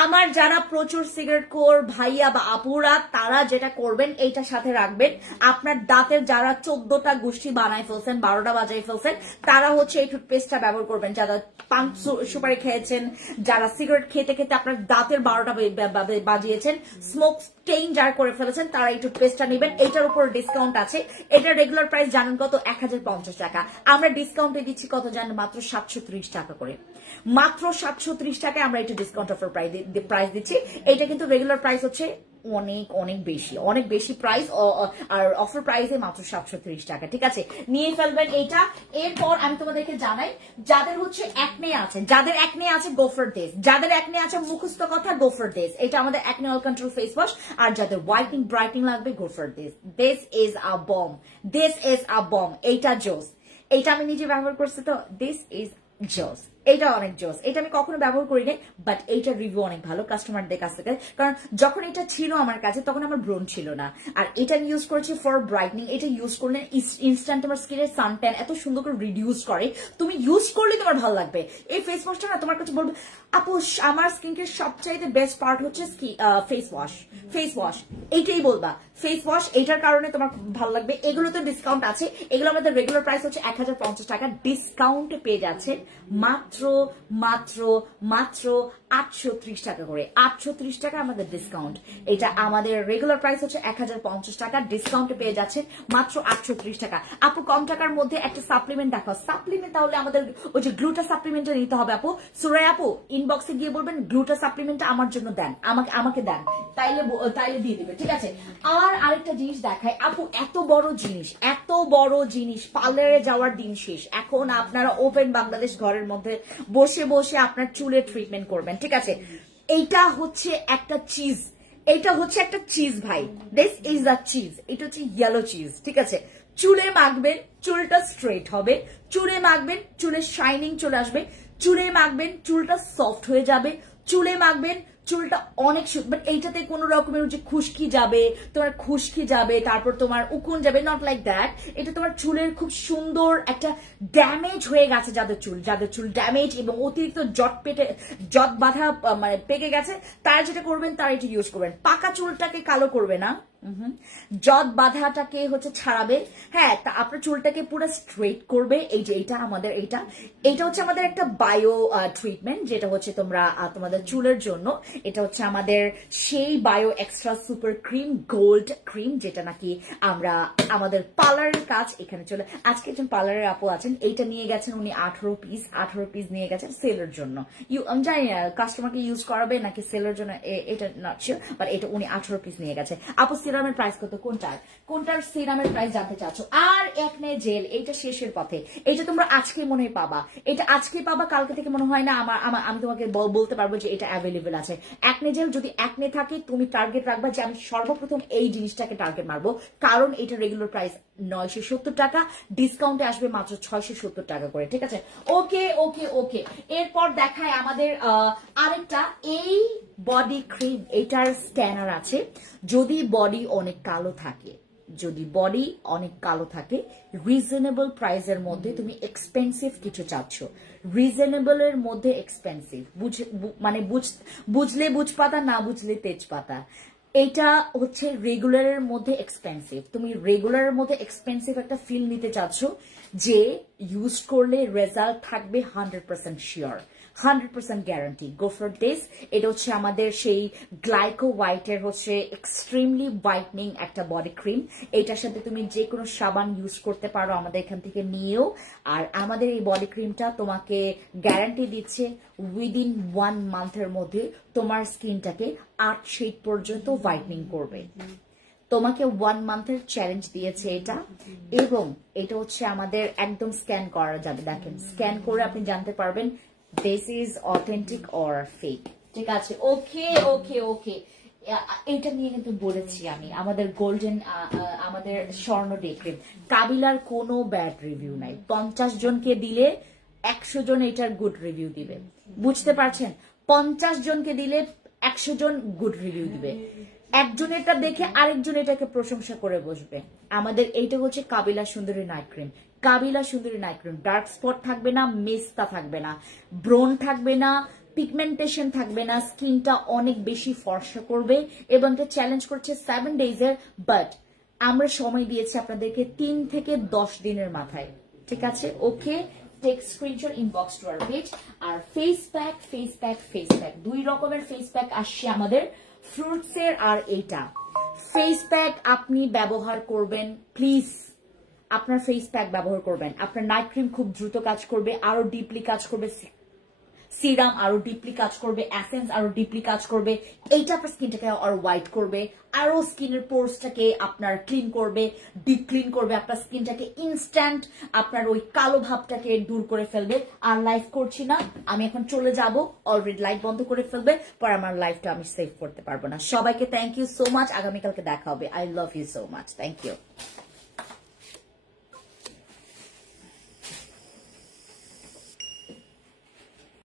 আমার যারা প্রচুর সিগারেট খোর ভাইয়া বা আপুরা, তারা যেটা করবেন এইটার সাথে রাখবেন, আপনার দাঁতের যারা 14টা গোষ্ঠী বানায় ফেলছেন, 12টা বাজাই ফেলছেন, তারা হচ্ছে এই টুথপেস্টটা ব্যবহার করবেন। যারা পান সুপারি খেয়েছেন, যারা সিগারেট খেতে খেতে আপনার দাঁতের 12টা বাজিয়েছেন, স্মোক স্টেইন যারা করে ফেলেছেন, তারা এই টুথপেস্টটা নেবেন। এটার উপর ডিসকাউন্ট আছে, এটা রেগুলার প্রাইস জানেন কত? 1050 টাকা। আমরা ডিসকাউন্টে দিচ্ছি কত জানেন? মাত্র 730 টাকা করে, মাত্র 730 টাকায় আমরা এটা ডিসকাউন্ট অফার প্রাইস দিচ্ছি। এটা কিন্তু রেগুলার প্রাইস হচ্ছে অনেক বেশি প্রাইস, আর অফার প্রাইসে মাত্র 730 টাকা, ঠিক আছে, নিয়ে ফেলবেন এইটা। এরপর আমি তোমাদেরকে জানাই, যাদের হচ্ছে একনে আছে, যাদের একনে আছে গো ফর দিস, যাদের একনে আছে মুখস্থ কথা গো ফর দিস, এটা আমাদের acne oil control face wash. আর যাদের হোয়াইটনিং ব্রাইটনিং লাগবে go for this, this is a bomb, এইটা জোস, এইটা আমি নিজে ব্যবহার করছি তো, দিস ইজ জোস, এটা অনেক জোস, এটা আমি কখনো ব্যবহার করি নাই, বাট এইটার রিভিউ অনেক ভালো কাস্টমারদের কাছ থেকে, কারণ যখন এটা ছিল আমার কাছে তখন আমার ব্রণ ছিল না, আর এটা আমি ইউজ করেছি ফর ব্রাইটনিং। এটা ইউজ করলে ইনস্ট্যান্ট তোমার স্কিনের সানট্যান এত সুন্দর করে রিডিউস করে, তুমি ইউজ করলে তোমার ভালো লাগবে। এই ফেস ওয়াশটা না তোমার কাছে বলবে, আপু আমার স্কিনকে সবচাইতে বেস্ট পার্ট হচ্ছে ফেস ওয়াশ, এইটাই বলবা ফেস ওয়াশ, এইটার কারণে তোমার ভালো লাগবে। এগুলোতে ডিসকাউন্ট আছে, এগুলো আমাদের রেগুলার প্রাইস হচ্ছে 1050 টাকা, ডিসকাউন্টে পেয়ে যাচ্ছে মাত্র 830 টাকা করে, 830 টাকা আমাদের ডিসকাউন্ট। এটা আমাদের রেগুলার প্রাইস হচ্ছে 1050 টাকা, ডিসকাউন্টে পেয়ে যাচ্ছে মাত্র 830 টাকা। আপু কম টাকার মধ্যে একটা সাপ্লিমেন্ট দেখাও, সাপ্লিমেন্ট তাহলে আমাদের ওই যে গ্লুটা সাপ্লিমেন্টটা নিতে হবে আপু। সুরাই আপু ইনবক্সে গিয়ে বলবেন গ্লুটা সাপ্লিমেন্টটা আমার জন্য দেন, আমাকে দেন, তাইলে দিয়ে দিবে, ঠিক আছে। আর আরেকটা জিনিস দেখায় আপু, এত বড় জিনিস পার্লারে যাওয়ার দিন শেষ, এখন আপনারা ওপেন বাংলাদেশ ঘরের মধ্যে বসে বসে আপনার চুলের ট্রিটমেন্ট করবেন, ঠিক আছে। এইটা হচ্ছে একটা চিজ ভাই, দিস ইজ আ চিজ, এটা হচ্ছে ইয়েলো চিজ, ঠিক আছে। চুলে মাখবেন, চুলটা স্ট্রেট হবে, চুলে মাখবেন, চুলের শাইনিং চলে আসবে, চুলে মাখবেন, চুলটা সফট হয়ে যাবে, চুলে মাখবেন, চুলটা অনেক বাট এইটাতে কোনো রকমের যে খুশকি যাবে, তোমার খুশকি যাবে, তারপর তোমার উকুন যাবে, নট লাইক দ্যাট। এটা তোমার চুলের খুব সুন্দর একটা ড্যামেজ হয়ে গেছে, যাদের চুল ড্যামেজ এবং অতিরিক্ত জট বাঁধা মানে পেকে গেছে, তারা যেটা করবেন তারা এটা ইউজ করবেন। পাকা চুলটাকে কালো করবে না, জট বাঁধাটাকে হচ্ছে ছাড়াবে। হ্যাঁ, তা আপনার চুলটাকে পুরো স্ট্রেট করবে। এই যে এটা আমাদের এটা হচ্ছে আমাদের একটা বায়ো ট্রিটমেন্ট, যেটা হচ্ছে তোমরা তোমাদের চুলের জন্য। এটা হচ্ছে আমাদের সেই bio extra super cream, gold cream, যেটা নাকি আমরা আমাদের পার্লারের কাজ এখানে চলে। আজকে একজন পার্লারের আপু আছেন, এইটা নিয়ে গেছেন উনি 18 পিস নিয়ে গেছেন সেলের জন্য। আমি জানি না কাস্টমারকে ইউজ করাবে নাকি সেলের জন্য, এটা নট শিওর, বাট এটা উনি 18 পিস নিয়ে গেছে। আপু সিরামের প্রাইস কত? কোনটার সিরামের প্রাইস জানতে চাচ্ছ? আর একনে জেল, এইটা শেষের পথে। এইটা তোমরা আজকে মনে হয় পাবা, এটা আজকে পাবা, কালকে থেকে মনে হয় না আমি তোমাকে বলতে পারবো যে এটা অ্যাভেলেবেল আছে। একনে জেল যদি একনে থাকে, তুমি টার্গেট রাখবা যে আমি সর্বপ্রথম এই জিনিসটাকে টার্গেট মারবো, কারণ এটা রেগুলার প্রাইস 970 টাকা, ডিসকাউন্টে আসবে মাত্র 670 টাকা করে। ঠিক আছে, ওকে ওকে ওকে। এরপর দেখায় আমাদের আরেকটা এই বডি ক্রিম। এটার স্ক্যানার আছে। যদি বডি অনেক কালো থাকে, রিজনেবল প্রাইসের মধ্যে তুমি এক্সপেন্সিভ কিছু চাচ্ছ, রিজনেবল এর মধ্যে এক্সপেন্সিভ, মানে বুঝলে বুঝপাতা, না বুঝলে তেজপাতা। এটা হচ্ছে রেগুলারের মধ্যে এক্সপেন্সিভ। তুমি রেগুলারের মধ্যে এক্সপেন্সিভ একটা ফিল নিতে চাচ্ছ, যে ইউজ করলে রেজাল্ট থাকবে 100% sure, 100% guarantee. Go for this. এটা হচ্ছে আমাদের সেই গ্লাইকো হোয়াইটের হচ্ছে এক্সট্রিমলি হোয়াইটনিং একটা বডি ক্রিম। এটার সাথে তুমি যে কোনো সাবান ইউজ করতে পারো আমাদের এখান থেকে নিয়েও। আর আমাদের এই বডি ক্রিমটা তোমাকে গ্যারান্টি দিচ্ছে উইদিন 1 মান্থের মধ্যে তোমার স্কিনটাকে 8 শেড পর্যন্ত হোয়াইটনিং করবে। তোমাকে 1 মান্থের চ্যালেঞ্জ দিয়েছে এটা, এবং এটা হচ্ছে আমাদের একদম স্ক্যান করা যাবে। দেখেন, স্ক্যান করে আপনি জানতে পারবেন this is authentic or fake. ঠিক আছে, ওকে ওকে ওকে। এটা নিয়ে কিন্তু বলেছি আমি, আমাদের গোল্ডেন আমাদের স্বর্ণ ডে ক্রিম, কাবিলার কোনো ব্যাড রিভিউ নাই। 50 জনকে দিলে 100 জন এটার গুড রিভিউ দিবে। বুঝতে পারছেন? 50 জনকে দিলে 100 জন গুড রিভিউ দিবে। একজনেরটা দেখে আরেকজন এটাকে প্রশংসা করে বসবে। আমাদের এইটা হচ্ছে কাবিলা সুন্দরী নাইট ক্রিম। কাবিলা সুন্দরী নাইট ক্রিম, ডার্ক স্পট থাকবে না, মেস্তা থাকবে না, ব্রোন থাকবে না, পিগমেন্টেশন থাকবে না, স্কিনটা অনেক বেশি ফর্সা করবে, এবং এটা চ্যালেঞ্জ করছে 7 ডেজের। বাট আমরা সময় দিয়েছি আপনাদেরকে 3 থেকে 10 দিনের মাথায়। ঠিক আছে, okay. Take screenshot, inbox to our page. আর ফেস প্যাক 2 রকমের ফেস প্যাক আসছে আমাদের, ফ্রুটসের আর এইটা। ফেস প্যাক আপনি ব্যবহার করবেন, প্লিজ আপনার ফেস প্যাক ব্যবহার করবেন। আপনার নাইট ক্রিম খুব দ্রুত কাজ করবে, আরো ডিপলি কাজ করবে, সিরাম আরো ডিপলি কাজ করবে, এসেন্স আরো ডিপলি কাজ করবে। এইটা আপনার স্কিনটাকে আরো হোয়াইট করবে, আরো স্কিনের পোরসটাকে আপনার ক্লিন করবে, ডিপ ক্লিন করবে আপনার স্কিনটাকে, ইনস্ট্যান্ট আপনার ওই কালো ভাবটাকে দূর করে ফেলবে। আর লাইভ করছি না, আমি এখন চলে যাব, অলরেডি লাইভ বন্ধ করে ফেলবে, পরে আমার লাইভটা আমি সেভ করতে পারবো না। সবাইকে থ্যাংক ইউ সো মাচ, আগামীকালকে দেখা হবে। I love you so much, thank you.